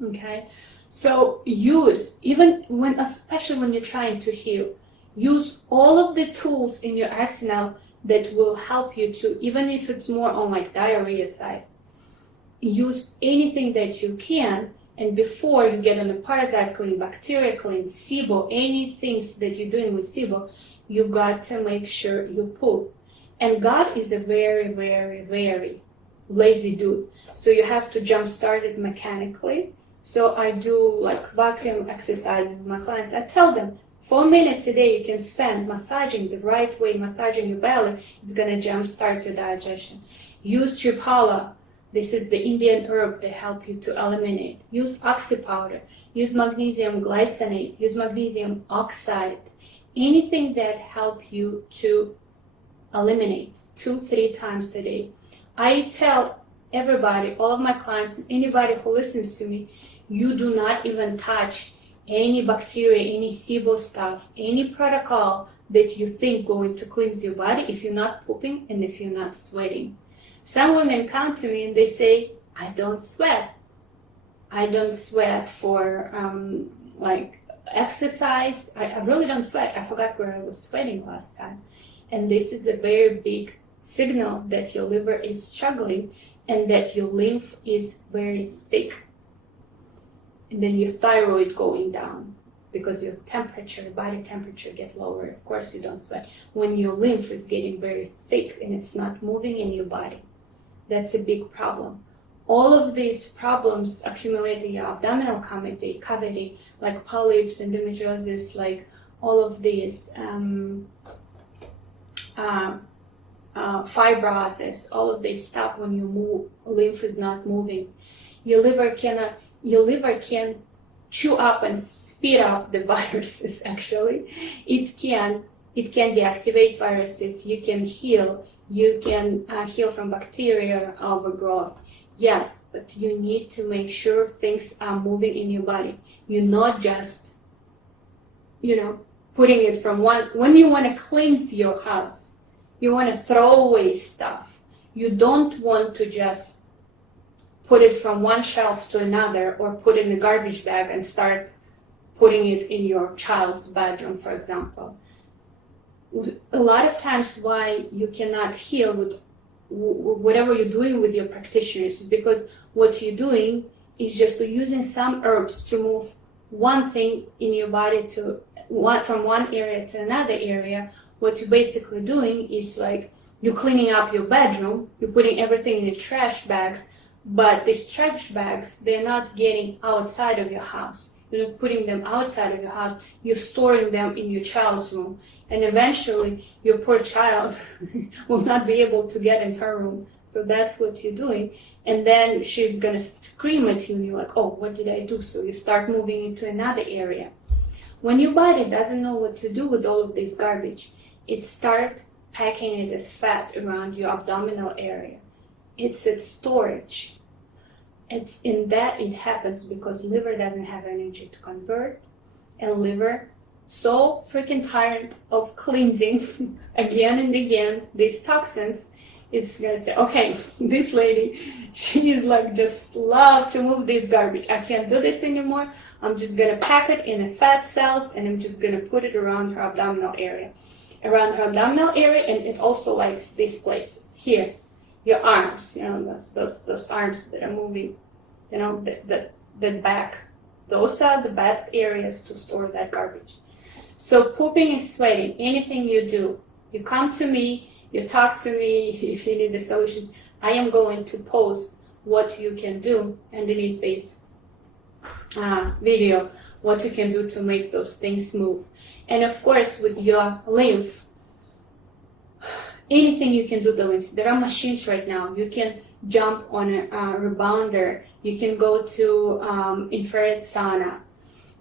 Okay? So use, even when, especially when you're trying to heal, use all of the tools in your arsenal that will help you to, even if it's more on like diarrhea side, use anything that you can. And before you get on a parasite clean, bacteria clean, SIBO, any things that you're doing with SIBO, you got to make sure you poop. And God is a very, very, very lazy dude. So you have to jump start it mechanically. So I do like vacuum exercises with my clients. I tell them 4 minutes a day you can spend massaging the right way, massaging your belly. It's going to jump start your digestion. Use triphala. This is the Indian herb that help you to eliminate. Use oxy powder. Use magnesium glycinate. Use magnesium oxide. Anything that help you to eliminate 2-3 times a day. I tell everybody, all of my clients, anybody who listens to me, you do not even touch any bacteria, any SIBO stuff, any protocol that you think going to cleanse your body if you're not pooping and if you're not sweating. Some women come to me and they say, I don't sweat. I don't sweat for like exercise. I really don't sweat. I forgot where I was sweating last time. And this is a very big signal that your liver is struggling and that your lymph is very thick. And then your thyroid going down because your temperature, body temperature get lower. Of course you don't sweat. When your lymph is getting very thick and it's not moving in your body, that's a big problem. All of these problems accumulate in your abdominal cavity, like polyps, endometriosis, like all of these fibrosis, all of this stuff. When you move, lymph is not moving. Your liver can chew up and speed up the viruses. Actually, it can deactivate viruses. You can heal. You can heal from bacteria overgrowth. Yes, but you need to make sure things are moving in your body. You're not just, putting it from one. When you want to cleanse your house, you want to throw away stuff. You don't want to just put it from one shelf to another or put it in a garbage bag and start putting it in your child's bedroom, for example. A lot of times why you cannot heal with whatever you're doing with your practitioners is because what you're doing is just using some herbs to move one thing in your body from one area to another area. What you're basically doing is like you're cleaning up your bedroom, you're putting everything in the trash bags, but these trash bags, they're not getting outside of your house. You're not putting them outside of your house, you're storing them in your child's room. And eventually, your poor child will not be able to get in her room. So that's what you're doing. And then she's going to scream at you, and you're like, oh, what did I do? So you start moving into another area. When your body doesn't know what to do with all of this garbage, it starts packing it as fat around your abdominal area. It's its storage. It's in that it happens because liver doesn't have energy to convert, and liver so freaking tired of cleansing again and again these toxins, it's gonna say, okay, this lady, she is like just love to move this garbage. I can't do this anymore. I'm just gonna pack it in a fat cells and I'm just gonna put it around her abdominal area. Around her abdominal area, and it also likes these places here, your arms, those arms that are moving, that back. Those are the best areas to store that garbage. So pooping and sweating, anything you do, you come to me, you talk to me if you need the solutions. I am going to post what you can do underneath this video, what you can do to make those things move. And of course, with your lymph, anything you can do the lymph. There are machines right now. You can jump on a rebounder. You can go to infrared sauna.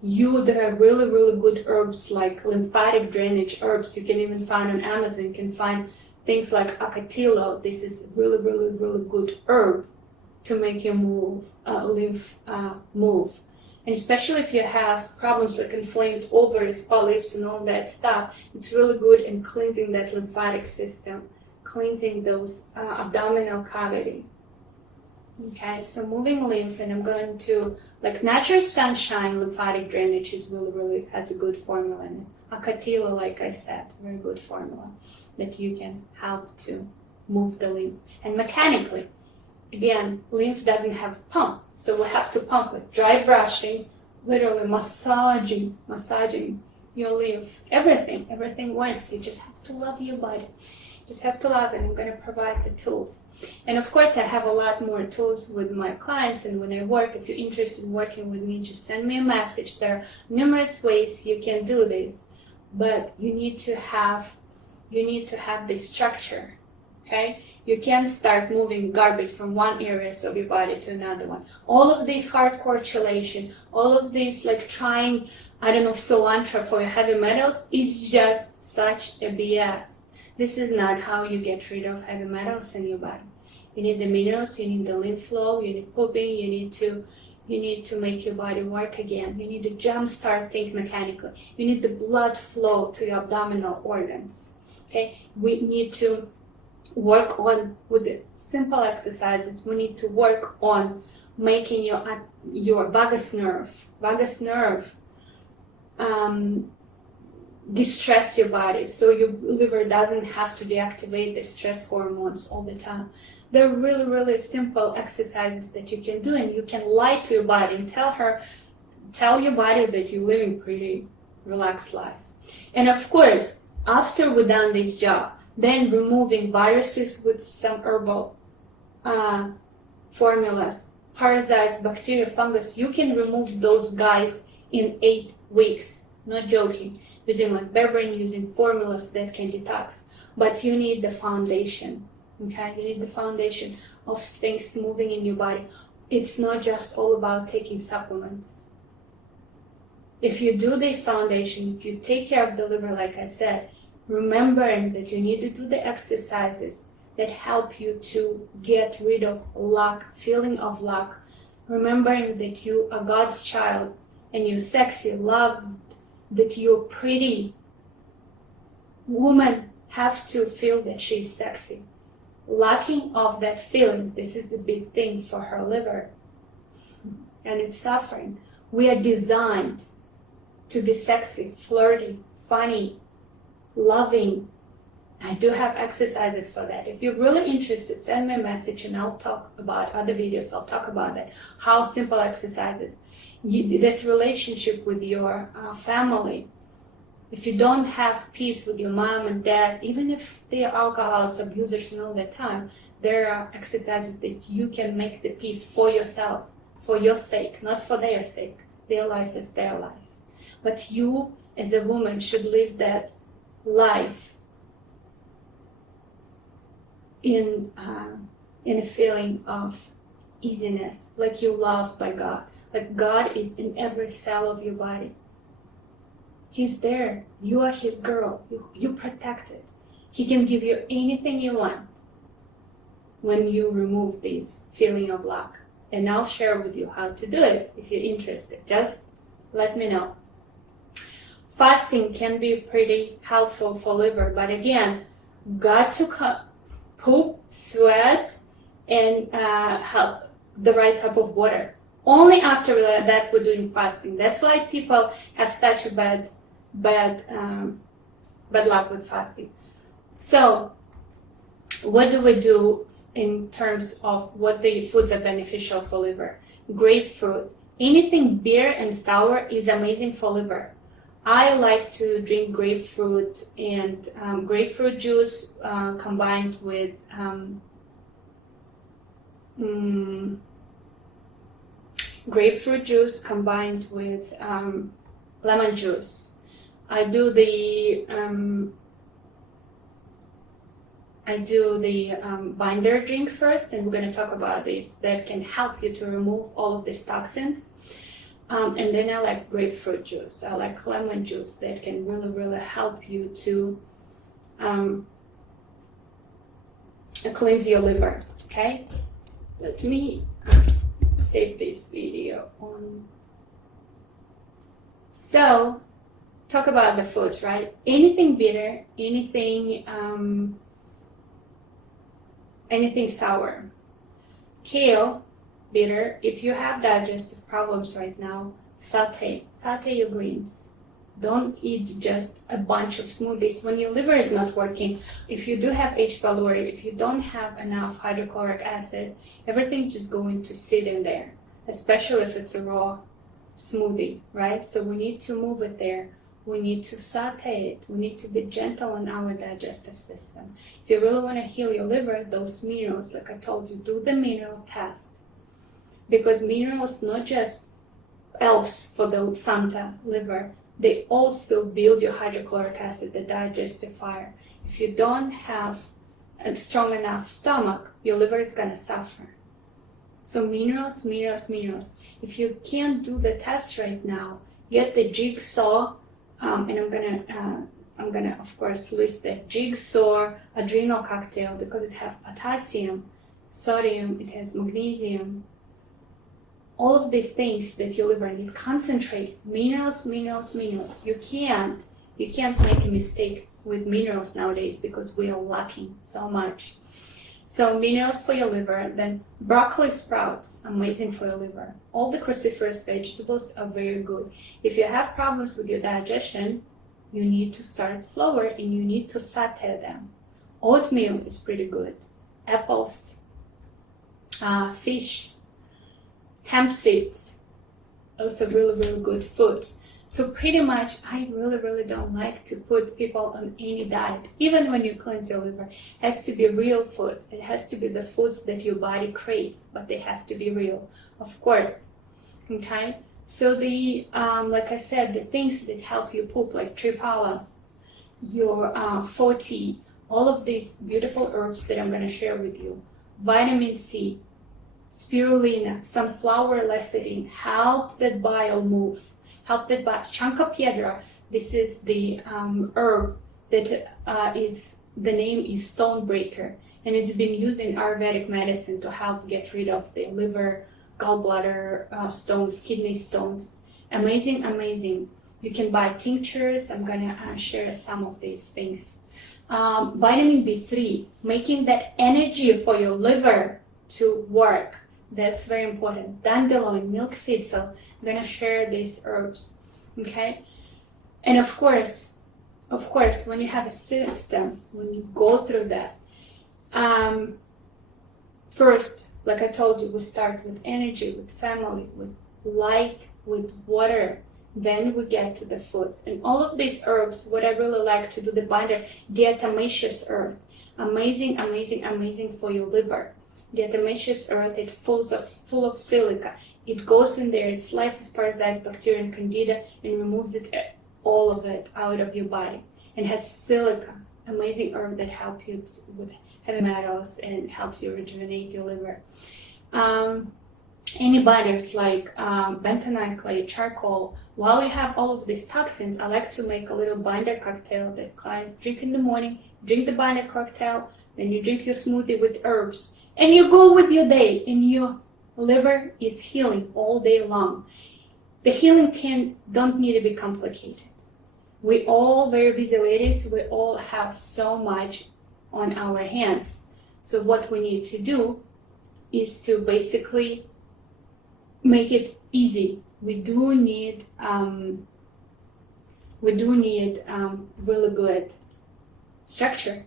There are really, really good herbs like lymphatic drainage herbs. You can even find on Amazon. You can find things like acatillo. This is really, really, really good herb to make your lymph move. And especially if you have problems like inflamed ovaries, polyps, and all that stuff, it's really good in cleansing that lymphatic system, cleansing those abdominal cavity. Okay, so moving lymph, and I'm going to, like natural sunshine lymphatic drainage is really, really has a good formula in it. Acatillo, like I said, very good formula that you can help to move the lymph. And mechanically, again, lymph doesn't have pump, so we'll have to pump it. Dry brushing, literally massaging your lymph. Everything works. You just have to love your body. Just have to love it. I'm going to provide the tools. And of course, I have a lot more tools with my clients, and when I work, if you're interested in working with me, just send me a message. There are numerous ways you can do this, but you need to have this structure. Okay? You can't start moving garbage from one area of your body to another one. All of this hardcore chelation, all of this like trying, cilantro for your heavy metals, is just such a BS. This is not how you get rid of heavy metals in your body. You need the minerals, you need the lymph flow, you need pooping, you You need to make your body work again. You need to jumpstart things mechanically. You need the blood flow to your abdominal organs. Okay, we need to work on with the simple exercises. We need to work on making your vagus nerve distress your body, so your liver doesn't have to deactivate the stress hormones all the time. They're really, really simple exercises that you can do, and you can lie to your body and tell your body that you're living pretty relaxed life. And of course, after we've done this job, then removing viruses with some herbal formulas, parasites, bacteria, fungus, you can remove those guys in 8 weeks. Not joking. Using like berberine, using formulas that can detox. But you need the foundation. Okay, you need the foundation of things moving in your body. It's not just all about taking supplements. If you do this foundation, if you take care of the liver, like I said, remembering that you need to do the exercises that help you to get rid of lack, feeling of lack, remembering that you are God's child and you're sexy, loved, that you're pretty. Women have to feel that she's sexy. Lacking of that feeling, this is the big thing for her liver, and it's suffering. We are designed to be sexy, flirty, funny, loving. I do have exercises for that. If you're really interested, send me a message and I'll talk about other videos. I'll talk about that. How simple exercises. This relationship with your family. If you don't have peace with your mom and dad, even if they are alcoholics, abusers, and all that time, there are exercises that you can make the peace for yourself, for your sake, not for their sake. Their life is their life. But you, as a woman, should live that life in a feeling of easiness, like you're loved by God. Like God is in every cell of your body. He's there. You are his girl. You protected. He can give you anything you want when you remove this feeling of lack. And I'll share with you how to do it if you're interested. Just let me know. Fasting can be pretty helpful for liver, but again, got to poop, sweat, and have the right type of water. Only after that we're doing fasting. That's why people have such a bad luck with fasting. So what do we do in terms of what the foods are beneficial for liver? Grapefruit. Anything bitter and sour is amazing for liver. I like to drink grapefruit and grapefruit juice combined with grapefruit juice combined with lemon juice. I do the binder drink first, and we're going to talk about this. That can help you to remove all of these toxins. And then I like grapefruit juice. I like lemon juice. That can really, really help you to cleanse your liver. Okay, let me save this video on. So, talk about the foods, right? Anything bitter, anything sour. Kale, bitter. If you have digestive problems right now, saute your greens. Don't eat just a bunch of smoothies. When your liver is not working, if you do have H. pylori, if you don't have enough hydrochloric acid, everything's just going to sit in there, especially if it's a raw smoothie, right? So we need to move it there. We need to saute it. We need to be gentle on our digestive system. If you really want to heal your liver, those minerals, like I told you, do the mineral test. Because minerals not just helps for the Santa liver, they also build your hydrochloric acid, the digestive fire. If you don't have a strong enough stomach, your liver is going to suffer. So minerals. If you can't do the test right now, get the Jigsaw, and I'm gonna of course list the Jigsaw adrenal cocktail because it has potassium, sodium, it has magnesium, all of these things that your liver needs, concentrates, minerals. You can't make a mistake with minerals nowadays because we are lacking so much. So minerals for your liver, then broccoli sprouts, amazing for your liver. All the cruciferous vegetables are very good. If you have problems with your digestion, you need to start slower and you need to saute them. Oatmeal is pretty good. Apples, fish, hemp seeds, also really good foods. So pretty much, I really don't like to put people on any diet. Even when you cleanse your liver, it has to be real foods. It has to be the foods that your body craves, but they have to be real, of course. Okay? So the, like I said, the things that help you poop, like triphala, your 40, all of these beautiful herbs that I'm going to share with you, vitamin C, spirulina, sunflower lecithin, help that bile move. Help that bile. Chancapiedra, this is the herb that is, the name is stonebreaker, and it's been used in Ayurvedic medicine to help get rid of the liver, gallbladder stones, kidney stones. Amazing. You can buy tinctures. I'm gonna share some of these things. Vitamin B3, making that energy for your liver to work. That's very important. Dandelion, milk thistle. I'm gonna share these herbs, okay? And of course, when you have a system, when you go through that, first, like I told you, we start with energy, with family, with light, with water. Then we get to the foods. And all of these herbs, what I really like to do, the binder, diatomaceous earth. Amazing for your liver. Diatomaceous earth, it's full of silica. It goes in there, it slices parasites, bacteria, and candida, and removes it, all of it out of your body. And has silica, amazing herb that helps you with heavy metals and helps you rejuvenate your liver. Any binders like bentonite clay, charcoal. While you have all of these toxins, I like to make a little binder cocktail that clients drink in the morning. Drink the binder cocktail, then you drink your smoothie with herbs. And you go with your day, and your liver is healing all day long. The healing don't need to be complicated. We all very busy ladies, we all have so much on our hands. So what we need to do is to basically make it easy. We do need really good structure,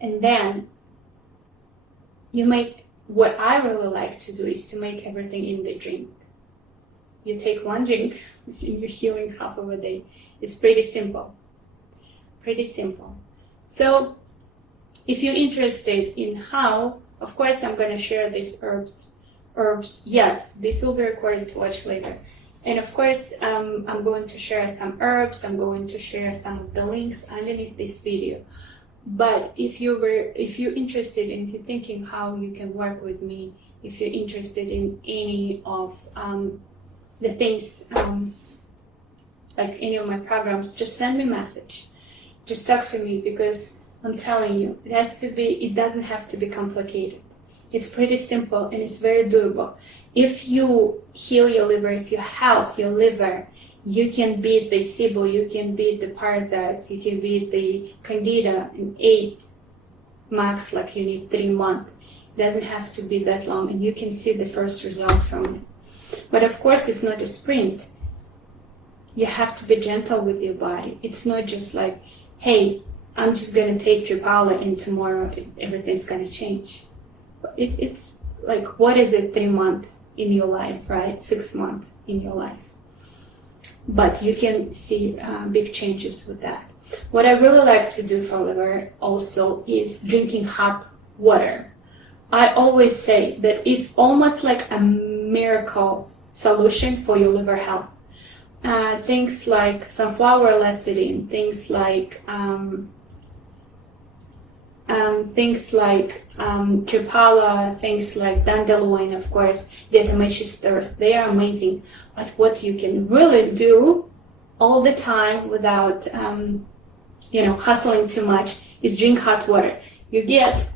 and then you make, what I really like to do is to make everything in the drink. You take one drink and you're healing half of a day. It's pretty simple. So if you're interested in how, of course I'm going to share these herbs. Yes, this will be recorded to watch later. And of course, I'm going to share some herbs. I'm going to share some of the links underneath this video. But if you're interested in, if you're thinking how you can work with me, if you're interested in any of the things, like any of my programs, just send me a message. Just talk to me, because I'm telling you, it doesn't have to be complicated. It's pretty simple and it's very doable. If you heal your liver, if you help your liver, you can beat the SIBO, you can beat the parasites, you can beat the candida in 8 max, like you need 3 months. It doesn't have to be that long, and you can see the first results from it. But of course, it's not a sprint. You have to be gentle with your body. It's not just like, hey, I'm just going to take triphala and tomorrow everything's going to change. It's like, what is it, 3 months in your life, right? 6 months in your life. But you can see big changes with that. What I really like to do for liver also is drinking hot water. I always say that it's almost like a miracle solution for your liver health. Things like sunflower lecithin, things like triphala, things like dandelion, of course, diatomaceous earth, they are amazing. But what you can really do all the time without, hustling too much is drink hot water. You get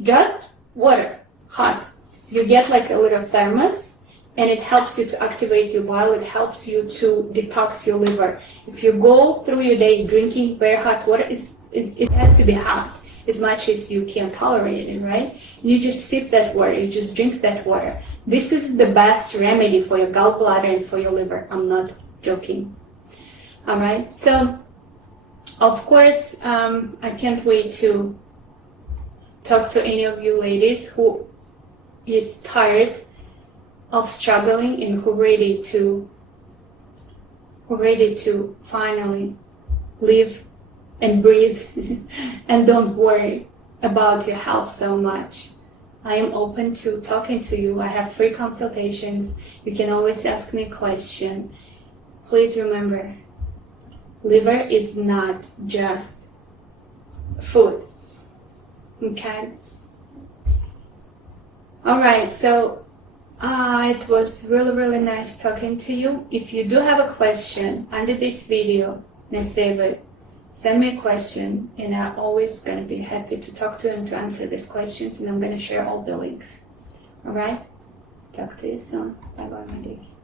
just water, hot. You get like a little thermos, and it helps you to activate your bile. It helps you to detox your liver. If you go through your day drinking very hot water, it has to be hot as much as you can tolerate it, right? You just sip that water, you just drink that water. This is the best remedy for your gallbladder and for your liver. I'm not joking. All right, so of course, I can't wait to talk to any of you ladies who is tired of struggling and who ready to finally live and breathe and don't worry about your health so much. I am open to talking to you. I have free consultations. You can always ask me a question. Please remember, liver is not just food. Okay? All right, so it was really nice talking to you. If you do have a question under this video, Ms. David, send me a question, and I'm always going to be happy to talk to you and to answer these questions, and I'm going to share all the links. All right? Talk to you soon. Bye-bye, my dears.